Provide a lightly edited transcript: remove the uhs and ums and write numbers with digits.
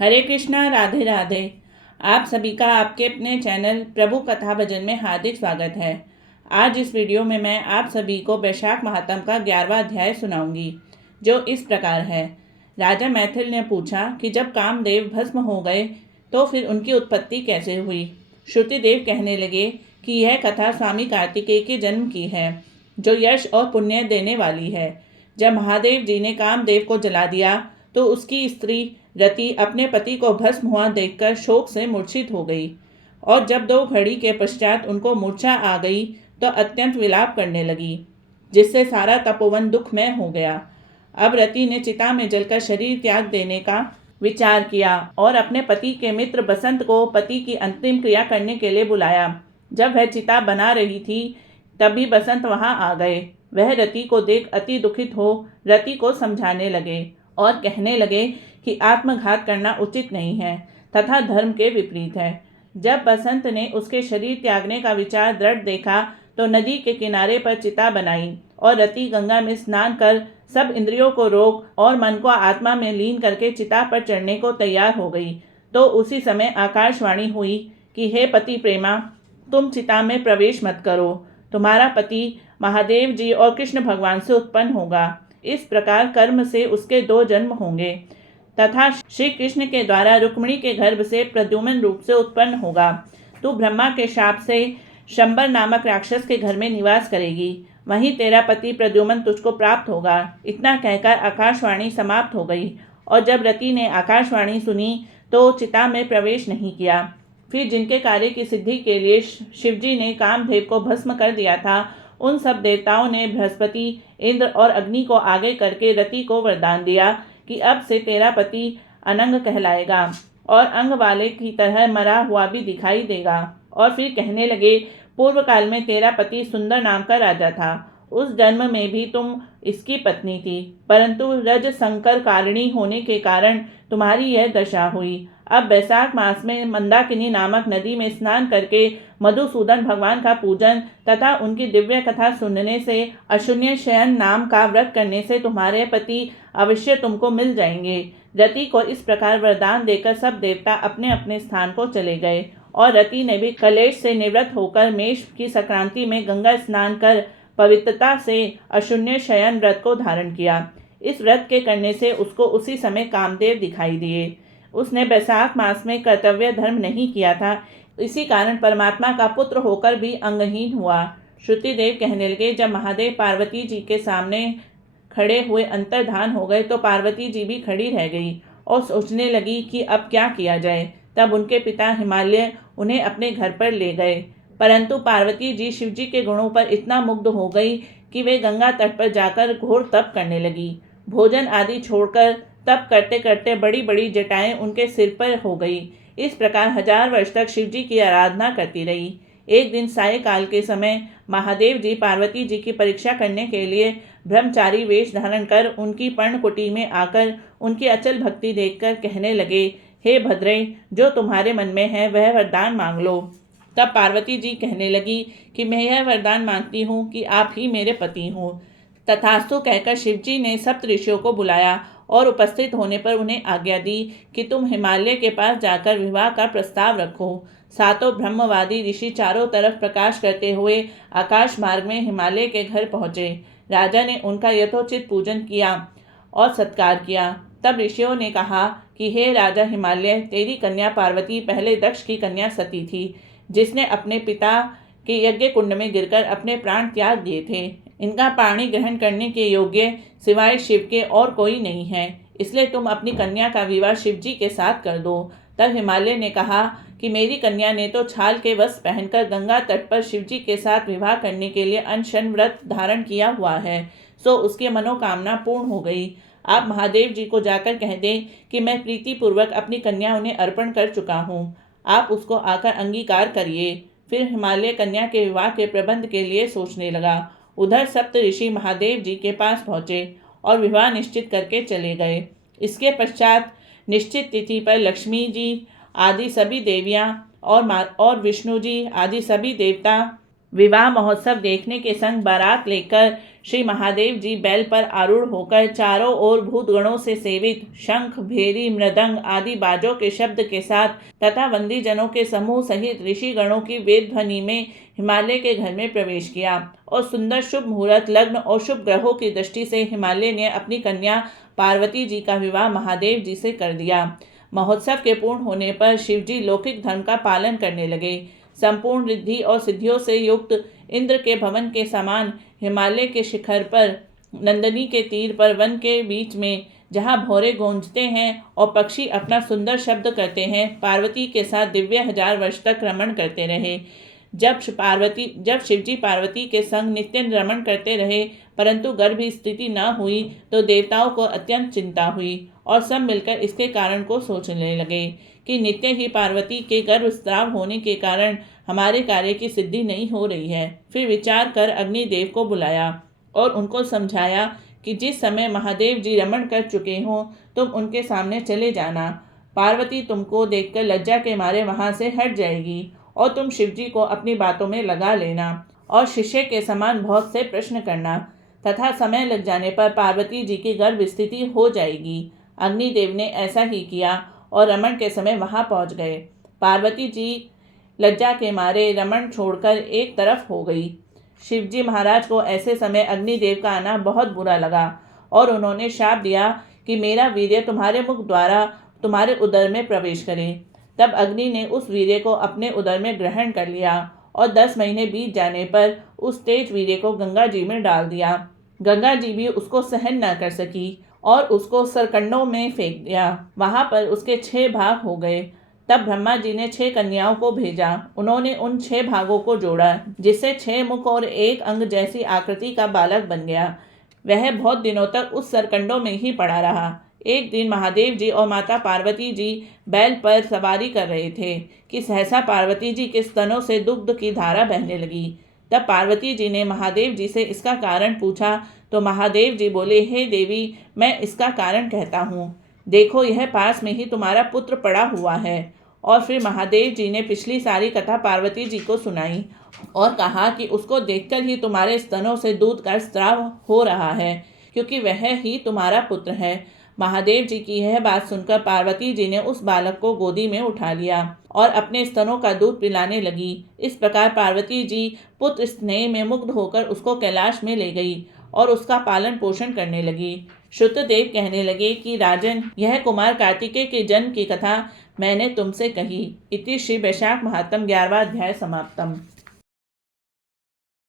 हरे कृष्णा, राधे राधे। आप सभी का आपके अपने चैनल प्रभु कथा भजन में हार्दिक स्वागत है। आज इस वीडियो में मैं आप सभी को वैशाख महात्म का 11वां अध्याय सुनाऊंगी, जो इस प्रकार है। राजा मैथिल ने पूछा कि जब कामदेव भस्म हो गए तो फिर उनकी उत्पत्ति कैसे हुई। श्रुतिदेव कहने लगे कि यह कथा स्वामी कार्तिकेय के जन्म की है, जो यश और पुण्य देने वाली है। जब महादेव जी ने कामदेव को जला दिया तो उसकी स्त्री रति अपने पति को भस्म हुआ देखकर शोक से मूर्छित हो गई, और जब 2 घड़ी के पश्चात उनको मूर्छा आ गई तो अत्यंत विलाप करने लगी, जिससे सारा तपोवन दुखमय हो गया। अब रति ने चिता में जलकर शरीर त्याग देने का विचार किया और अपने पति के मित्र बसंत को पति की अंतिम क्रिया करने के लिए बुलाया। जब वह चिता बना रही थी तभी बसंत वहां आ गए। वह रति को देख अति दुखित हो रति को समझाने लगे और कहने लगे कि आत्मघात करना उचित नहीं है तथा धर्म के विपरीत है। जब बसंत ने उसके शरीर त्यागने का विचार दृढ़ देखा तो नदी के किनारे पर चिता बनाई और रति गंगा में स्नान कर सब इंद्रियों को रोक और मन को आत्मा में लीन करके चिता पर चढ़ने को तैयार हो गई। तो उसी समय आकाशवाणी हुई कि हे पति प्रेमा, तुम चिता में प्रवेश मत करो, तुम्हारा पति महादेव जी और कृष्ण भगवान से उत्पन्न होगा। इस प्रकार कर्म से उसके 2 जन्म होंगे तथा श्री कृष्ण के द्वारा रुक्मिणी के गर्भ से प्रद्युम्न रूप से उत्पन्न होगा। तू ब्रह्मा के शाप से शंबर नामक राक्षस के घर में निवास करेगी, वहीं तेरा पति प्रद्युम्न तुझको प्राप्त होगा। इतना कहकर आकाशवाणी समाप्त हो गई, और जब रति ने आकाशवाणी सुनी तो चिता में प्रवेश नहीं किया। फिर जिनके कार्य की सिद्धि के लिए शिवजी ने कामदेव को भस्म कर दिया था, उन सब देवताओं ने बृहस्पति, इंद्र और अग्नि को आगे करके रति को वरदान दिया कि अब से तेरा पति अनंग कहलाएगा और अंग वाले की तरह मरा हुआ भी दिखाई देगा। और फिर कहने लगे, पूर्व काल में तेरा पति सुंदर नाम का राजा था, उस जन्म में भी तुम इसकी पत्नी थी, परंतु रज संकर कारिणी होने के कारण तुम्हारी यह दशा हुई। अब वैशाख मास में मंदाकिनी नामक नदी में स्नान करके मधुसूदन भगवान का पूजन तथा उनकी दिव्य कथा सुनने से अशून्य शयन नाम का व्रत करने से तुम्हारे पति अवश्य तुमको मिल जाएंगे। रति को इस प्रकार वरदान देकर सब देवता अपने अपने स्थान को चले गए, और रति ने भी कलेश से निवृत्त होकर मेष की संक्रांति में गंगा स्नान कर पवित्रता से अशून्य शयन व्रत को धारण किया। इस व्रत के करने से उसको उसी समय कामदेव दिखाई दिए। उसने वैशाख मास में कर्तव्य धर्म नहीं किया था, इसी कारण परमात्मा का पुत्र होकर भी अंगहीन हुआ। श्रुतिदेव कहने लगे, जब महादेव पार्वती जी के सामने खड़े हुए अंतर्धान हो गए तो पार्वती जी भी खड़ी रह गई और सोचने लगी कि अब क्या किया जाए। तब उनके पिता हिमालय उन्हें अपने घर पर ले गए, परंतु पार्वती जी शिवजी के गुणों पर इतना मुग्ध हो गई कि वे गंगा तट पर जाकर घोर तप करने लगी। भोजन आदि छोड़कर तप करते करते बड़ी बड़ी जटाएं उनके सिर पर हो गई। इस प्रकार 1000 वर्ष तक शिवजी की आराधना करती रही। एक दिन सायकाल के समय महादेव जी पार्वती जी की परीक्षा करने के लिए ब्रह्मचारी वेश धारण कर उनकी पर्णकुटी में आकर उनकी अचल भक्ति देखकर कहने लगे, हे भद्रे, जो तुम्हारे मन में है वह वरदान मांग लो। तब पार्वती जी कहने लगी कि मैं यह वरदान मांगती हूँ कि आप ही मेरे पति हों। तथास्तु कहकर शिवजी ने सप्त ऋषियों को बुलाया और उपस्थित होने पर उन्हें आज्ञा दी कि तुम हिमालय के पास जाकर विवाह का प्रस्ताव रखो। 7 ब्रह्मवादी ऋषि चारों तरफ प्रकाश करते हुए आकाश मार्ग में हिमालय के घर पहुँचे। राजा ने उनका यथोचित पूजन किया और सत्कार किया। तब ऋषियों ने कहा कि हे राजा हिमालय, तेरी कन्या पार्वती पहले दक्ष की कन्या सती थी, जिसने अपने पिता के यज्ञ कुंड में गिरकर अपने प्राण त्याग दिए थे। इनका पाणी ग्रहण करने के योग्य सिवाय शिव के और कोई नहीं है, इसलिए तुम अपनी कन्या का विवाह शिवजी के साथ कर दो। तब हिमालय ने कहा कि मेरी कन्या ने तो छाल के वस्त्र पहनकर गंगा तट पर शिवजी के साथ विवाह करने के लिए अनशन व्रत धारण किया हुआ है, सो उसकी मनोकामना पूर्ण हो गई। आप महादेव जी को जाकर कह दें कि मैं प्रीतिपूर्वक अपनी कन्या उन्हें अर्पण कर चुका हूँ, आप उसको आकर अंगीकार करिए। फिर हिमालय कन्या के विवाह के प्रबंध के लिए सोचने लगा। उधर सप्त ऋषि महादेव जी के पास पहुँचे और विवाह निश्चित करके चले गए। इसके पश्चात निश्चित तिथि पर लक्ष्मी जी आदि सभी देवियाँ और विष्णु जी आदि सभी देवता विवाह महोत्सव देखने के संग बारात लेकर श्री महादेव जी बैल पर आरूढ़ होकर चारों ओर भूतगणों से सेवित शंख, भेरी, मृदंग आदि बाजों के शब्द के साथ तथा वंदी जनों के समूह सहित ऋषि गणों की वेद ध्वनि में हिमालय के घर में प्रवेश किया और सुंदर शुभ मुहूर्त, लग्न और शुभ ग्रहों की दृष्टि से हिमालय ने अपनी कन्या पार्वती जी का विवाह महादेव जी से कर दिया। महोत्सव के पूर्ण होने पर शिवजी लौकिक धर्म का पालन करने लगे। संपूर्ण रिद्धि और सिद्धियों से युक्त इंद्र के भवन के समान हिमालय के शिखर पर नंदनी के तीर पर वन के बीच में जहाँ भौरे गूंजते हैं और पक्षी अपना सुंदर शब्द करते हैं, पार्वती के साथ दिव्य 1000 वर्ष तक रमण करते रहे। जब शिवजी पार्वती के संग नित्य रमण करते रहे परंतु गर्भ स्थिति न हुई तो देवताओं को अत्यंत चिंता हुई और सब मिलकर इसके कारण को सोचने लगे कि नित्य ही पार्वती के गर्भस्राव होने के कारण हमारे कार्य की सिद्धि नहीं हो रही है। फिर विचार कर अग्निदेव को बुलाया और उनको समझाया कि जिस समय महादेव जी रमण कर चुके हों तुम उनके सामने चले जाना। पार्वती तुमको देखकर लज्जा के मारे वहां से हट जाएगी और तुम शिवजी को अपनी बातों में लगा लेना और शिष्य के समान बहुत से प्रश्न करना तथा समय लग जाने पर पार्वती जी की गर्भ स्थिति हो जाएगी। अग्निदेव ने ऐसा ही किया और रमण के समय वहां पहुंच गए। पार्वती जी लज्जा के मारे रमण छोड़कर एक तरफ हो गई। शिवजी महाराज को ऐसे समय अग्निदेव का आना बहुत बुरा लगा और उन्होंने शाप दिया कि मेरा वीर्य तुम्हारे मुख द्वारा तुम्हारे उदर में प्रवेश करे। तब अग्नि ने उस वीर्य को अपने उदर में ग्रहण कर लिया और 10 महीने बीत जाने पर उस तेज वीर्य को गंगा जी में डाल दिया। गंगा जी भी उसको सहन न कर सकी और उसको सरकंडों में फेंक दिया। वहां पर उसके 6 भाग हो गए। तब ब्रह्मा जी ने 6 कन्याओं को भेजा। उन्होंने उन 6 भागों को जोड़ा जिससे 6 मुख और 1 अंग जैसी आकृति का बालक बन गया। वह बहुत दिनों तक उस सरकंडों में ही पड़ा रहा। एक दिन महादेव जी और माता पार्वती जी बैल पर सवारी कर रहे थे कि सहसा पार्वती जी के स्तनों से दुग्ध की धारा बहने लगी। तब पार्वती जी ने महादेव जी से इसका कारण पूछा तो महादेव जी बोले, हे देवी, मैं इसका कारण कहता हूँ। देखो, यह पास में ही तुम्हारा पुत्र पड़ा हुआ है। और फिर महादेव जी ने पिछली सारी कथा पार्वती जी को सुनाई और कहा कि उसको देखकर ही तुम्हारे स्तनों से दूध का स्राव हो रहा है क्योंकि वह ही तुम्हारा पुत्र है। महादेव जी की यह बात सुनकर पार्वती जी ने उस बालक को गोदी में उठा लिया और अपने स्तनों का दूध पिलाने लगी। इस प्रकार पार्वती जी पुत्र स्नेह में मुग्ध होकर उसको कैलाश में ले गई और उसका पालन पोषण करने लगी। श्रुतदेव कहने लगे कि राजन, यह कुमार कार्तिकेय के जन्म की कथा मैंने तुमसे कही। इति श्री वैशाख महात्म 11वां अध्याय समाप्तम।